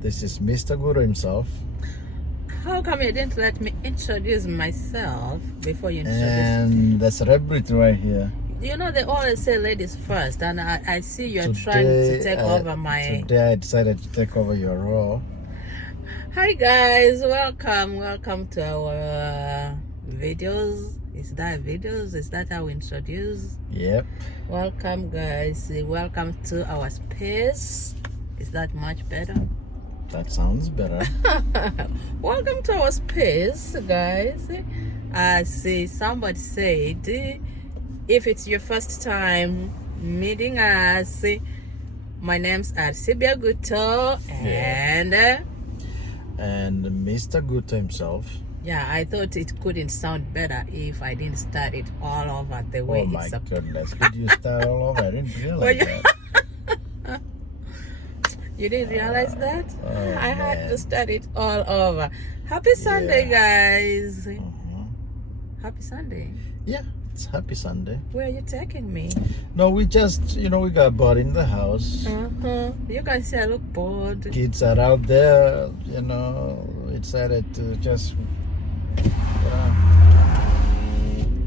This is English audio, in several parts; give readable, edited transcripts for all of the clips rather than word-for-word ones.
This is Mr. Guru himself. How come you didn't let me introduce myself before you introduce? And the celebrity right here. You know, they always say ladies first, and I see you're trying to take over my... Today I decided to take over your role. Hi guys, welcome to our videos. Is that videos? Is that how we introduce? Yep. Welcome guys, welcome to our space. Is that much better? That sounds better. Welcome to our space, guys. I see somebody said, if it's your first time meeting us, my name's Arcibia Guto and Mr. Guto himself. Yeah, I thought it couldn't sound better if I didn't start it all over the way oh my goodness, did you start all over? I didn't realize that. You didn't realize that? Oh, I had man. to start it all over. Happy Sunday, guys. Happy Sunday. Yeah, it's happy Sunday. Where are you taking me? No, we just, we got bored in the house. You can see I look bored. Kids are out there, we decided to just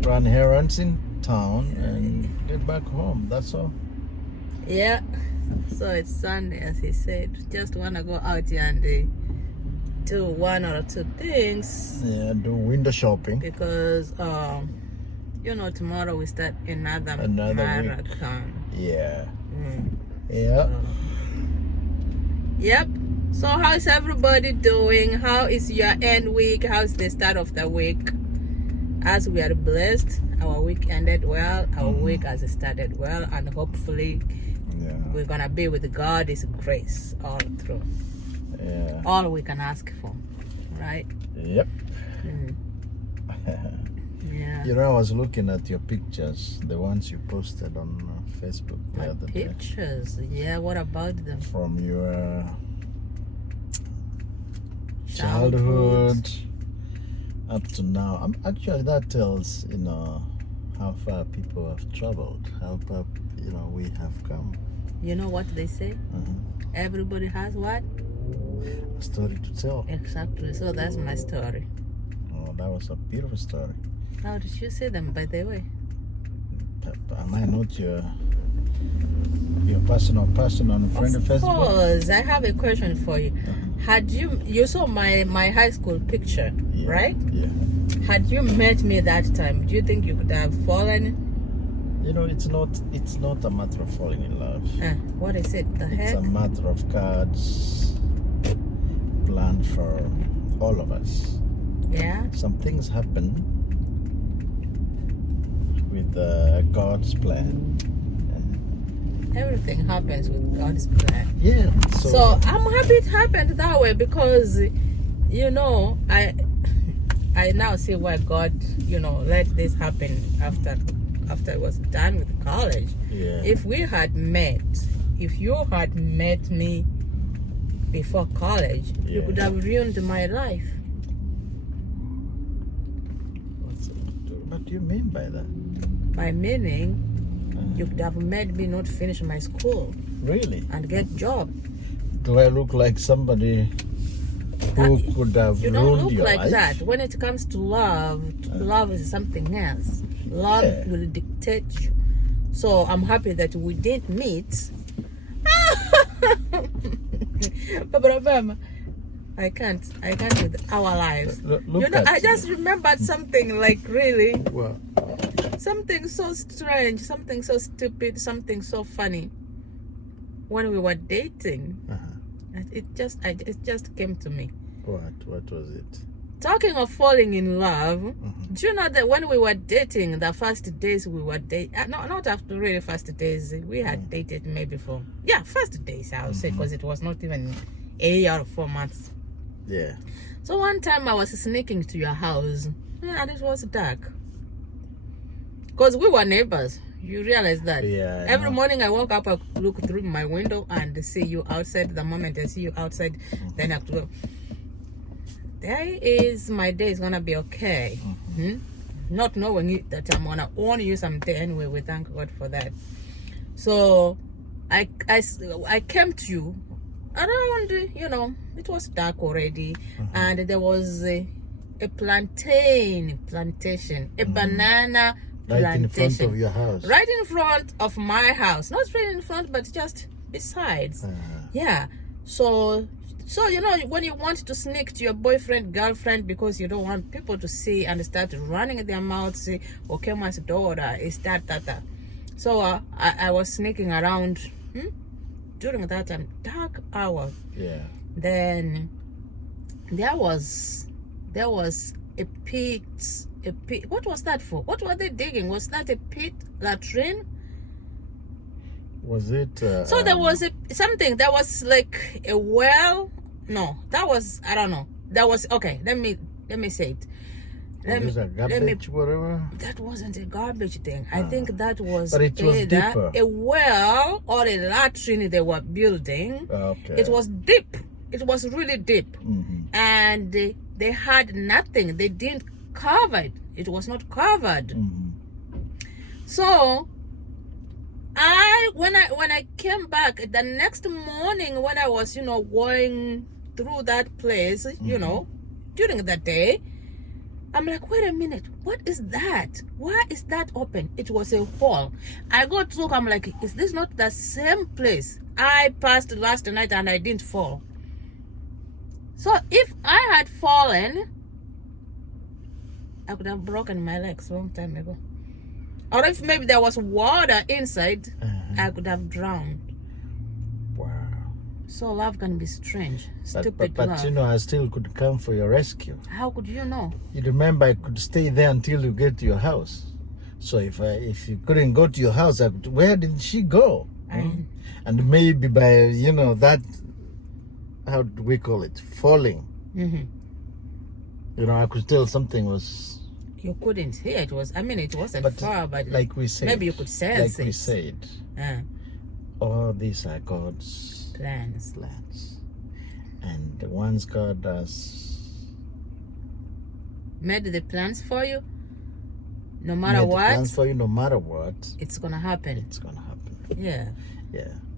run errands in town and get back home. That's all. Yeah. So it's Sunday, as he said. Just want to go out and do one or two things. Yeah, do window shopping. Because, tomorrow we start another marathon. Week. Yeah. Yeah. Yep. So how is everybody doing? How is your end week? How is the start of the week? As we are blessed, our week ended well. Our week has started well, and hopefully we're gonna be with God is grace all through. Yeah. All we can ask for, right? Yep. Yeah. I was looking at your pictures, the ones you posted on Facebook the other day. Pictures, yeah. What about them? From your childhood up to now. Actually, that tells how far people have traveled, how far we have come. You know what they say? Everybody has what? A story to tell. Exactly. So that's my story. Oh, that was a beautiful story. How did you say them, by the way? Am I not your personal person on friend of Facebook? Of course. I have a question for you. Had you saw my high school picture, right? Yeah. Had you met me that time, do you think you could have fallen? It's not a matter of falling in love. What is it? It's a matter of God's plan for all of us. Yeah. Some things happen with God's plan. Everything happens with God's plan. Yeah. So I'm happy it happened that way because, I now see why God, let this happen after it was done with college. Yeah. If you had met me before college, you could have ruined my life. What do you mean by that? By meaning, you could have made me not finish my school. Really? And get job. Do I look like somebody who could have ruined your life? You don't look like that. When it comes to love, love is something else. Love will dictate you. So I'm happy that we didn't meet. I can't with our lives. I just remembered something like really. What? Something so strange, something so stupid, something so funny. When we were dating, it just came to me. What was it? Talking of falling in love, do you know that when we were dating, the first days we were dating, not after really first days, we had dated maybe for, first days I would say, because it was not even a year or 4 months. Yeah. So one time I was sneaking to your house, and it was dark. Because we were neighbors. You realize that? Yeah. Every morning I woke up, I look through my window and see you outside. The moment I see you outside, then I have to go. There is my day is gonna be okay. Not knowing that I'm gonna own you someday anyway. We thank God for that. So I came to you around, it was dark already, and there was a plantation, a banana Right in front plantation. of your house. Right in front of my house. Not right in front, but just besides. Yeah. So when you want to sneak to your boyfriend, girlfriend, because you don't want people to see and start running their mouths, say, okay, my daughter is that. So I was sneaking around during that time, dark hour. Yeah. Then there was a pit. What was that for? What were they digging? Was that a pit, latrine? Was it? So there was something. There was like a well. No, that was, I don't know. That was, okay. Let me say it. Garbage, whatever. That wasn't a garbage thing. I think that was, but it was either deeper. a well or a latrine they were building. Okay. It was deep. It was really deep. And they had nothing. They didn't cover it. It was not covered. So when I came back the next morning, when I was going through that place, during the day, I'm like, wait a minute, what is that? Why is that open? It was a hole. I go to look, I'm like, is this not the same place I passed last night and I didn't fall? So if I had fallen, I could have broken my legs a long time ago. Or if maybe there was water inside, I could have drowned. Wow. So love can be strange. Stupid But love. I still could come for your rescue. How could you know? You remember, I could stay there until you get to your house. So if you couldn't go to your house, where did she go? And maybe by that, how do we call it, falling? I could tell something was. You couldn't hear it was. I mean, it wasn't far, but like we said, maybe you could sense like it. we said, all these are God's plans. And once God has made the plans for you, no made matter the what, plans for you, no matter what, it's gonna happen. It's gonna happen. Yeah.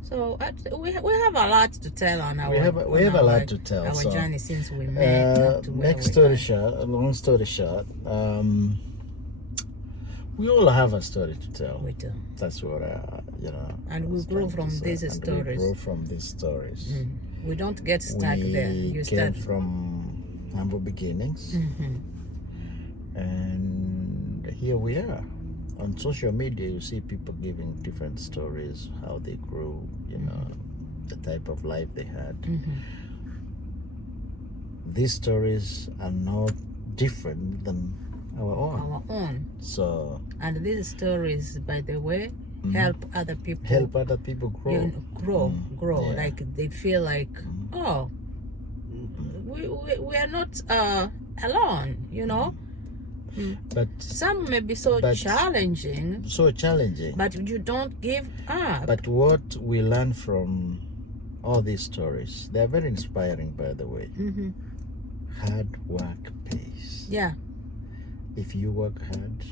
So we have a lot to tell on our. We have a lot to tell. Our so, journey since we met. Up to where next we story are. short, long story short, we all have a story to tell. We do. That's what And we grow from these stories. We grow from these stories. We don't get stuck there. You We start came from humble beginnings, and here we are. On social media, you see people giving different stories, how they grew, the type of life they had. These stories are not different than our own. So, and these stories, by the way, help other people. Help other people grow. Grow. Yeah. Like they feel like, oh, we are not alone. But some may be so challenging. But you don't give up. But what we learn from all these stories, they are very inspiring, by the way. Hard work pays. Yeah. If you work hard,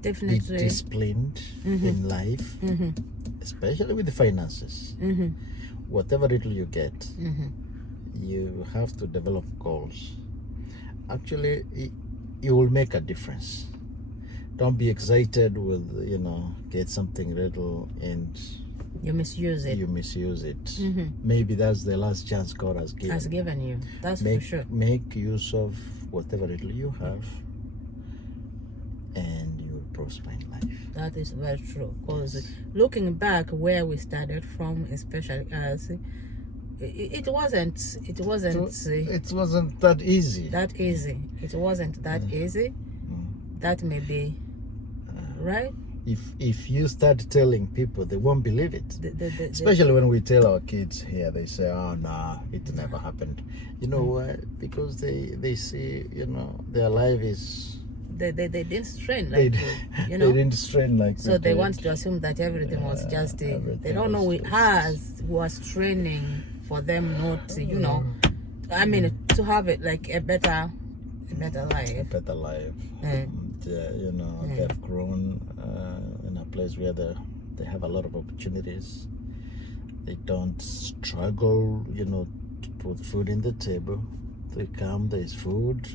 definitely be disciplined in life, especially with the finances. Whatever little you get, you have to develop goals. Actually, you will make a difference. Don't be excited with, get something little and you misuse it. Maybe that's the last chance God has given you. That's for sure. Make use of whatever little you have, and you will prosper in life. That is very true. Because looking back where we started from, especially as it wasn't that easy. It wasn't that easy. That may be right. If you start telling people, they won't believe it. Especially when we tell our kids here, they say, oh nah, it never happened. You know why? Because they see, their life is they didn't strain like they didn't strain like so they want to assume that everything was just they don't know us was training for them not to, I mean, to have it like a better life. They've grown in a place where they have a lot of opportunities, They don't struggle, to put food in the table. They come, there's food.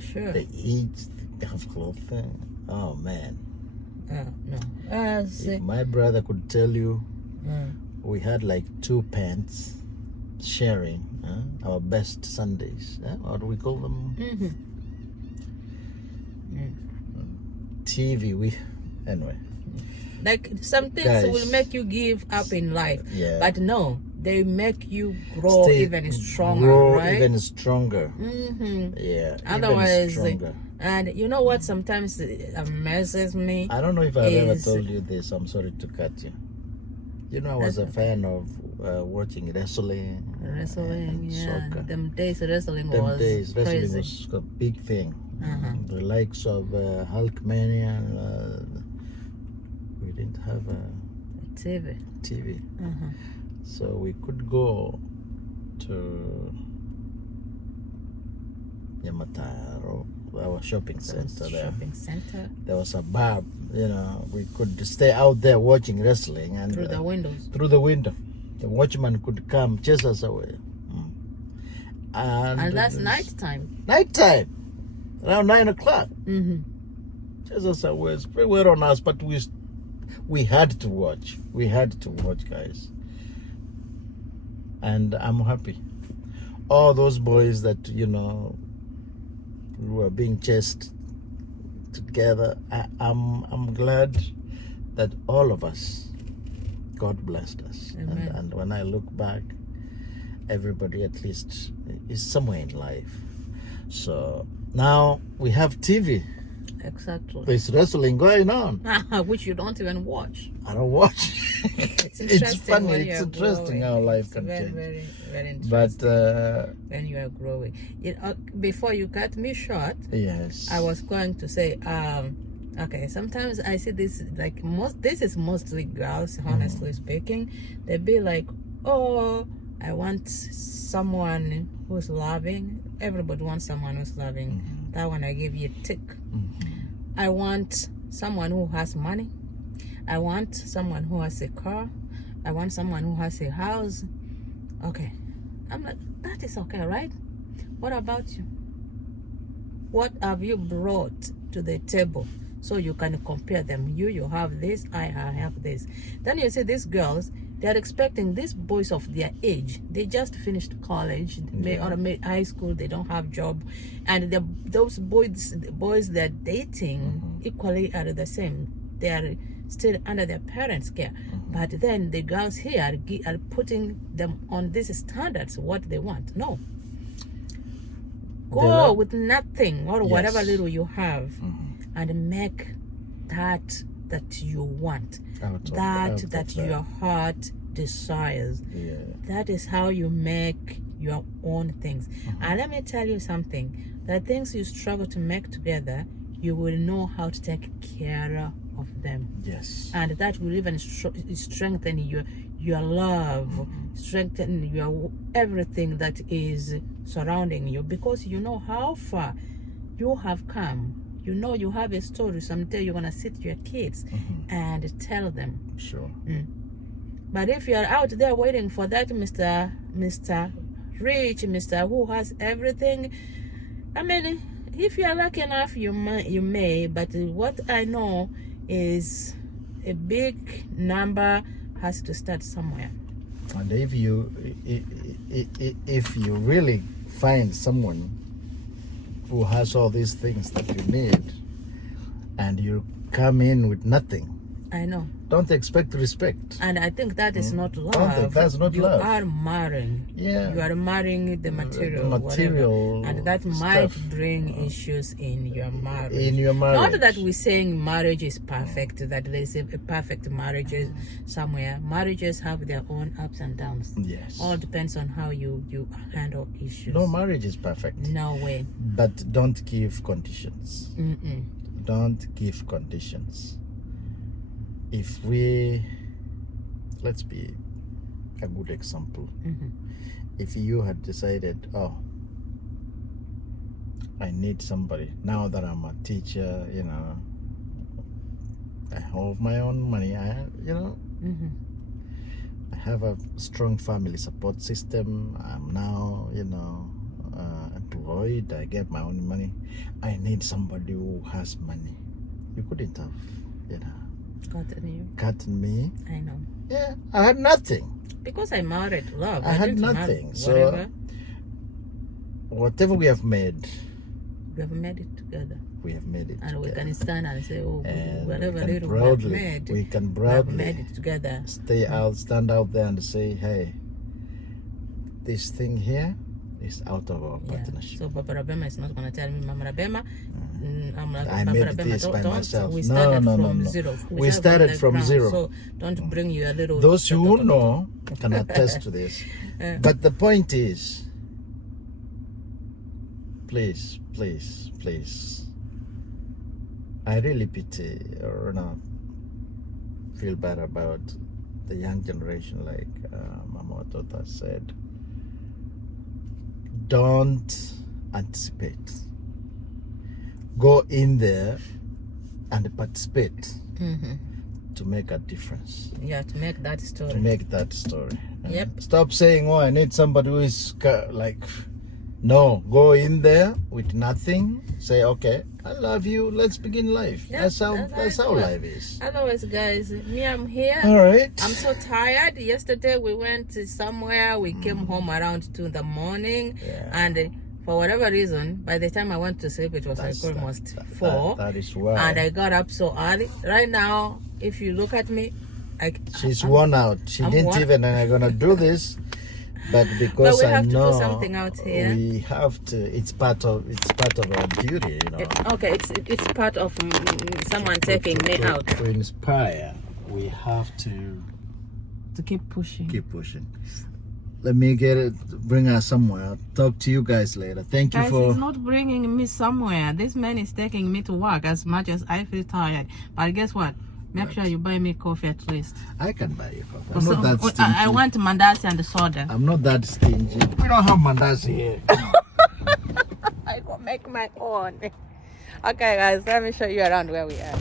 Sure. They eat, they have clothing. Oh, man. No. If my brother could tell you, Mm. we had like 2 pants sharing our best Sundays. What do we call them? Mm-hmm. TV. Anyway. Like some things Guys. will make you give up in life, Yeah. but no, they make you grow even stronger, Grow right? even stronger. Mm-hmm. Yeah. Otherwise, even stronger. and you know what sometimes amazes me? I don't know if I've ever is- told you this. I'm sorry to cut you. I was a fan of watching wrestling. Wrestling, and yeah. soccer. Them days wrestling Them was days, wrestling crazy. was a big thing. Uh-huh. The likes of Hulkmania. We didn't have a TV. TV, Uh-huh. so we could go to Yamataro, our shopping center there. Shopping center There was a bar, we could stay out there watching wrestling and through the windows. through the window. The watchman could come chase us away. And that's it was nighttime. Nighttime, around 9 o'clock. Mm-hmm. Chase us away. Spray were on us, but we had to watch. We had to watch, guys. And I'm happy. All those boys that were being chased together. I'm glad that all of us, God blessed us. Amen. And when I look back, everybody at least is somewhere in life. So now we have TV. Exactly. There's wrestling going on. Which you don't even watch. I don't watch. It's It's interesting funny. when It's you're interesting growing. how life It's can very, change. very, very interesting. But when you are growing, before you cut me short, yes, I was going to say, okay, sometimes I see this, like this is mostly girls, honestly speaking. They be like, oh, I want someone who's loving. Everybody wants someone who's loving. That one I give you a tick. I want someone who has money. I want someone who has a car. I want someone who has a house. Okay. I'm like, that is okay, right? What about you? What have you brought to the table so you can compare them? You have this, I have this. Then you see these girls, they are expecting these boys of their age. They just finished college, or high school, they don't have job. And those boys they're dating equally are the same. They are still under their parents' care. But then the girls here are putting them on these standards, what they want. No. Go with nothing or whatever little you have and make that you want. That your heart desires. Yeah. That is how you make your own things. And let me tell you something. The things you struggle to make together, you will know how to take care of them. Yes. And that will even strengthen your love, strengthen your everything that is surrounding you, because you know how far you have come. You know you have a story. Someday you're gonna sit your kids and tell them. Sure. But if you're out there waiting for that Mr. Rich, Mr. who has everything, I mean, if you're lucky enough, you may. But what I know is a big number has to start somewhere. And if you really find someone who has all these things that you need, and you come in with nothing, I know. don't expect respect. And I think that is not love. Don't think that's not you love. You are marrying. Yeah. You are marrying the material. The material whatever. And that stuff. might bring issues in your marriage. In your marriage. Not that we're saying marriage is perfect, that there is a perfect marriage somewhere. Marriages have their own ups and downs. Yes. All depends on how you handle issues. No marriage is perfect. No way. But don't give conditions. Mm-mm. Don't give conditions. If let's be a good example. If you had decided, oh, I need somebody now that I'm a teacher, I have my own money, I have a strong family support system. I'm now, employed. I get my own money. I need somebody who has money. You couldn't have, gotten me. I know. Yeah, I had nothing. Because I married love. I had didn't marry nothing. So whatever. whatever we have made, We have made it together. we have made it And we together. can stand and say, oh, And whatever we can little we have proudly, made, we can we have made proudly it together. stand out there and say, hey, this thing here is out of our Yeah. partnership. So Papa Rabema is not going to tell me, Mama Rabema, I'm like, I Papa made Rabema, this by myself. We No, started no, no, from no. zero. We started from zero. So don't bring your little... Those who know can attest to this. But the point is, please, please, please, I really pity or not feel bad about the young generation, like Mama Tota said. Don't anticipate. Go in there and participate to make a difference. Yeah, to make that story. To make that story. Yep. Stop saying, oh, I need somebody who is like, no, go in there with nothing. Say, okay, I love you. Let's begin life. Yeah, that's how that's life is. Otherwise, guys, me, I'm here. All right. I'm so tired. Yesterday we went to somewhere. We came home around 2 in the morning, Yeah. and for whatever reason, by the time I went to sleep, it was like almost 4. That is why. And I got up so early. Right now, if you look at me, She's worn out. She I'm didn't worn- even, and I'm gonna do this, but because we I have to do know something out here. we have to. It's part of our duty, okay, it's part of someone taking me out to inspire. We have to to keep pushing. keep pushing. Let me bring her somewhere. I'll talk to you guys later. Thank you Guys, for. he's not bringing me somewhere. This man is taking me to work as much as I feel tired. But guess what? Make sure you buy me coffee at least. I can buy you coffee. I'm not that stingy. I want mandasi and soda. I'm not that stingy. We don't have mandasi here. I go make my own. Okay, guys, let me show you around where we are.